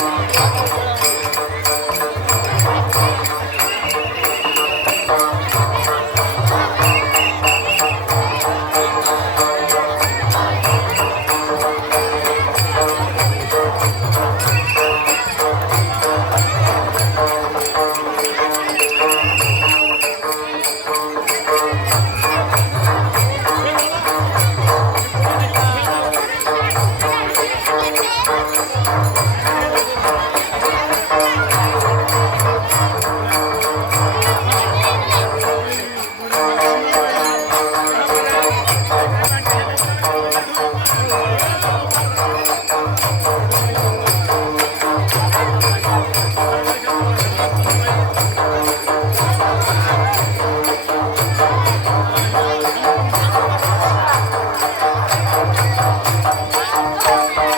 Thank you. Thank you.